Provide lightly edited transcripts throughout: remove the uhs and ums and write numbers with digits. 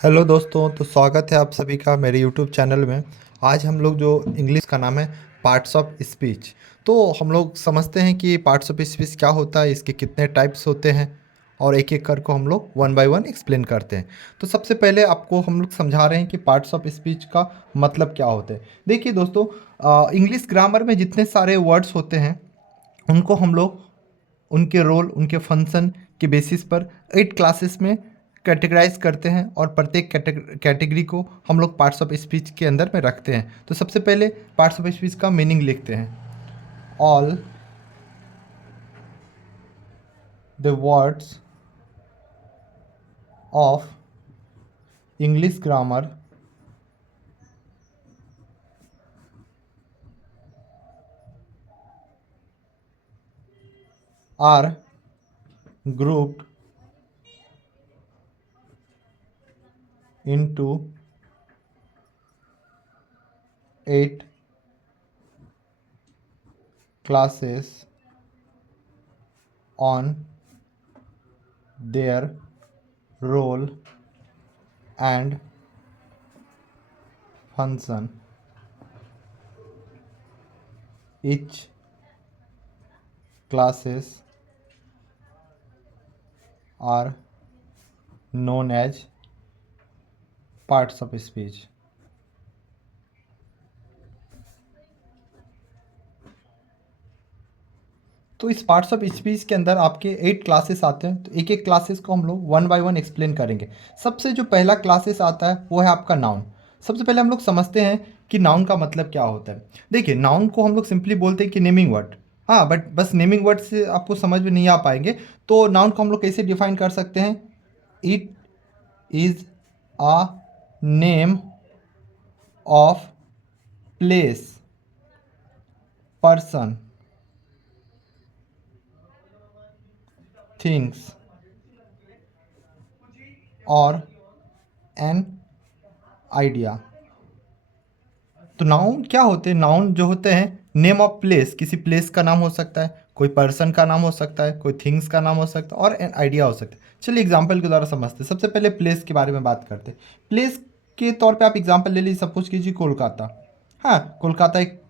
Hello दोस्तों, तो स्वागत है आप सभी का मेरे यूट्यूब चैनल में। आज हम लोग जो इंग्लिश का नाम है पार्ट्स ऑफ स्पीच। तो हम लोग समझते हैं कि पार्ट्स ऑफ स्पीच क्या होता है, इसके कितने टाइप्स होते हैं और एक एक कर को हम लोग वन बाय वन एक्सप्लेन करते हैं। तो सबसे पहले आपको हम लोग समझा रहे हैं कि पार्ट्स ऑफ स्पीच का मतलब क्या होता है। देखिए दोस्तों, इंग्लिश ग्रामर में जितने सारे वर्ड्स होते हैं उनको हम लोग उनके रोल, उनके फंक्शन के बेसिस पर 8 क्लासेस में कैटेगराइज करते हैं और प्रत्येक कैटेगरी को हम लोग पार्ट्स ऑफ स्पीच के अंदर में रखते हैं। तो सबसे पहले पार्ट्स ऑफ स्पीच का मीनिंग लिखते हैं। All the words of English grammar are grouped into 8 classes on their role and function. Each classes are known as parts of speech. तो इस पार्ट्स ऑफ स्पीच के अंदर आपके 8 क्लासेस आते हैं। तो एक एक क्लासेस को हम लोग वन बाय वन एक्सप्लेन करेंगे। सबसे जो पहला क्लासेस आता है वो है आपका नाउन। सबसे पहले हम लोग समझते हैं कि नाउन का मतलब क्या होता है। देखिए, नाउन को हम लोग सिंपली बोलते हैं कि नेमिंग वर्ड। हाँ, बट बस नेमिंग वर्ड से आपको समझ में नहीं आ पाएंगे। तो नाउन को हम लोग कैसे डिफाइन कर सकते हैं? It is a name of place, person, things और एन आइडिया। तो नाउन क्या होते हैं? नाउन जो होते हैं नेम ऑफ प्लेस, किसी प्लेस का नाम हो सकता है, कोई पर्सन का नाम हो सकता है, कोई थिंग्स का नाम हो सकता है और एन आइडिया हो सकता है। चलिए एग्जांपल के द्वारा समझते हैं। सबसे पहले प्लेस के बारे में बात करते हैं। प्लेस के तौर पे आप एग्जांपल ले लीजिए, सपोज कीजिए कोलकाता। हाँ, कोलकाता एक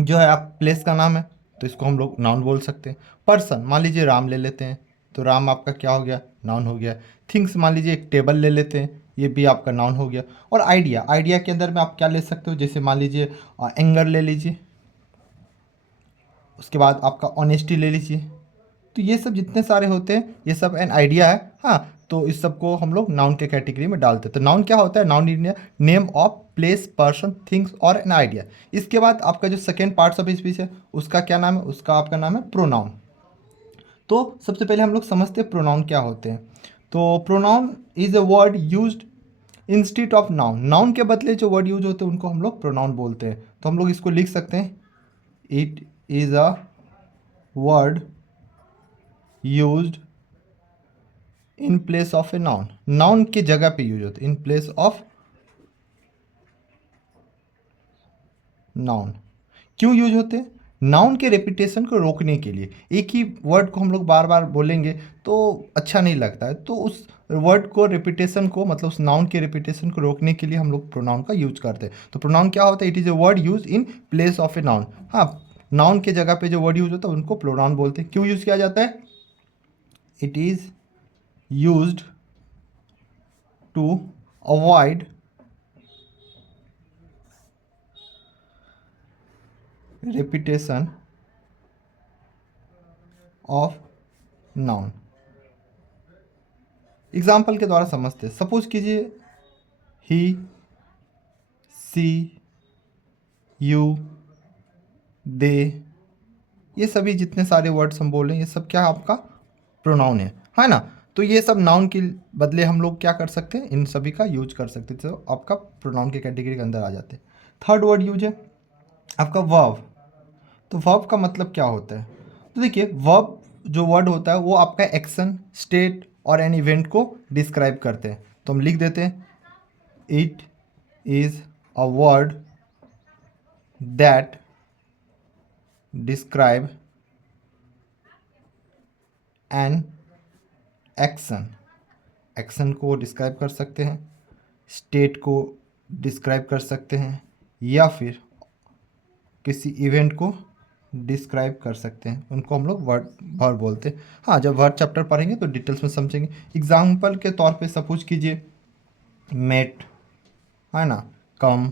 जो है आप प्लेस का नाम है, तो इसको हम लोग नाउन बोल सकते हैं। पर्सन मान लीजिए राम ले लेते हैं, तो राम आपका क्या हो गया? नाउन हो गया। थिंग्स मान लीजिए एक टेबल ले लेते हैं, ये भी आपका नाउन हो गया। और आइडिया, आइडिया के अंदर में आप क्या ले सकते हो? जैसे मान लीजिए एंगर ले लीजिए, उसके बाद आपका ऑनेस्टी ले लीजिए। तो ये सब जितने सारे होते हैं ये सब एन आइडिया है। हाँ, तो इस सब को हम लोग नाउन के कैटेगरी में डालते हैं। तो नाउन क्या होता है? Noun India name of place, person, things और एन आइडिया। इसके बाद आपका जो सेकेंड पार्ट्स ऑफ स्पीच है उसका क्या नाम है? उसका आपका नाम है प्रोनाउन। तो सबसे पहले हम लोग समझते हैं प्रोनाउन क्या होते हैं। तो pronoun is a word used instead of noun. Noun के बदले जो वर्ड यूज होते हैं उनको हम लोग प्रोनाउन बोलते हैं। तो हम लोग इसको लिख सकते हैं, it is a word used in place of a noun. Noun की जगह पे यूज होते हैं, इन प्लेस ऑफ नाउन। क्यों यूज होते हैं? नाउन के रेपिटेशन को रोकने के लिए। एक ही वर्ड को हम लोग बार बार बोलेंगे तो अच्छा नहीं लगता है, तो उस वर्ड को रेपिटेशन को, मतलब उस नाउन के रेपिटेशन को रोकने के लिए हम लोग प्रोनाउन का यूज करते हैं। तो प्रोनाउन क्या होता है? It is a word use in place of a noun. हाँ, नाउन के जगह पे जो वर्ड यूज होता है उनको प्रोनाउन बोलते हैं। क्यों यूज किया जाता है? It is used to avoid repetition of noun. Example के द्वारा समझते हैं। सपोज कीजिए ही, सी, यू, दे, ये सभी जितने सारे वर्ड्स हम बोल रहे हैं ये सब क्या है? आपका प्रोनाउन है ना? तो ये सब नाउन के बदले हम लोग क्या कर सकते हैं? इन सभी का यूज कर सकते हैं, तो आपका प्रोनाउन के कैटेगरी के अंदर आ जाते हैं। थर्ड वर्ड यूज है आपका वर्ब। तो वर्ब का मतलब क्या होता है? तो देखिए, वर्ब जो वर्ड होता है वो आपका एक्शन, स्टेट और एन इवेंट को डिस्क्राइब करते हैं। तो हम लिख देते हैं, it is a word that describe an action. Action को डिस्क्राइब कर सकते हैं, स्टेट को डिस्क्राइब कर सकते हैं या फिर किसी इवेंट को डिस्क्राइब कर सकते हैं, उनको हम लोग वर्ब बोलते हैं। हाँ, जब वर्ब चैप्टर पढ़ेंगे तो डिटेल्स में समझेंगे। एग्जाम्पल के तौर पे सपोज कीजिए मेट, है ना, कम,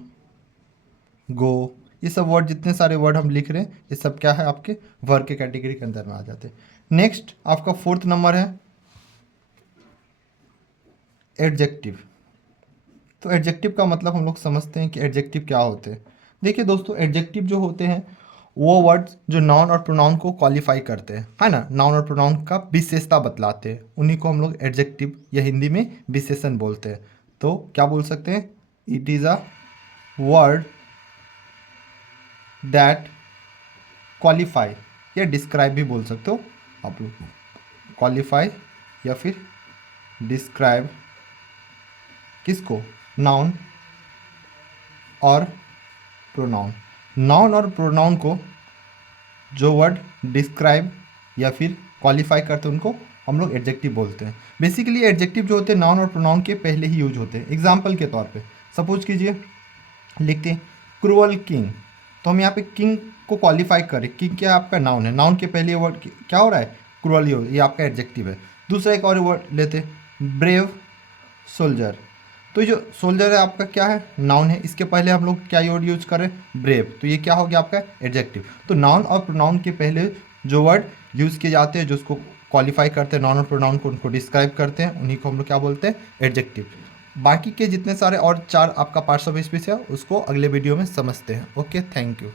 गो, ये सब वर्ड, जितने सारे वर्ड हम लिख रहे हैं ये सब क्या है, आपके वर्ब के कैटेगरी के अंदर में आ जाते हैं। नेक्स्ट आपका 4th नंबर है एडजेक्टिव। तो एडजेक्टिव का मतलब हम लोग समझते हैं कि एडजेक्टिव क्या होते हैं। देखिए दोस्तों, एडजेक्टिव जो होते हैं वो वर्ड्स जो नाउन और प्रोनाउन को क्वालिफाई करते हैं, है ना, नाउन और प्रोनाउन का विशेषता बतलाते हैं, उन्हीं को हम लोग एडजेक्टिव या हिंदी में विशेषण बोलते हैं। तो क्या बोल सकते हैं, it is a word that qualify, या डिस्क्राइब भी बोल सकते हो आप लोग, क्वालिफाई या फिर डिस्क्राइब किसको, नाउन और प्रोनाउन। नाउन और प्रोनाउन को जो वर्ड डिस्क्राइब या फिर क्वालिफाई करते हैं उनको हम लोग एडजेक्टिव बोलते हैं। बेसिकली एडजेक्टिव जो होते हैं नाउन और प्रोनाउन के पहले ही यूज होते हैं। एग्जाम्पल के तौर पे सपोज कीजिए लिखते हैं क्रूअल किंग, तो हम यहाँ पे किंग को क्वालिफाई करें, किंग क्या आपका नाउन है, नाउन के पहले वर्ड क्या हो रहा है, क्रूअल ही हो, ये आपका एडजेक्टिव है। दूसरा एक और वर्ड लेते ब्रेव सोल्जर, तो जो सोल्जर है आपका क्या है, नाउन है, इसके पहले हम लोग क्या वर्ड यूज करें, ब्रेव, तो ये क्या हो गया आपका एडजेक्टिव। तो नाउन और प्रोनाउन के पहले जो वर्ड यूज़ किए जाते हैं जो उसको क्वालिफाई करते हैं, नाउन और प्रोनाउन को उनको डिस्क्राइब करते हैं, उन्हीं को हम लोग क्या बोलते हैं, एडजेक्टिव। बाकी के जितने सारे और 4 आपका पार्ट्स ऑफ स्पीच है उसको अगले वीडियो में समझते हैं। Okay, thank you.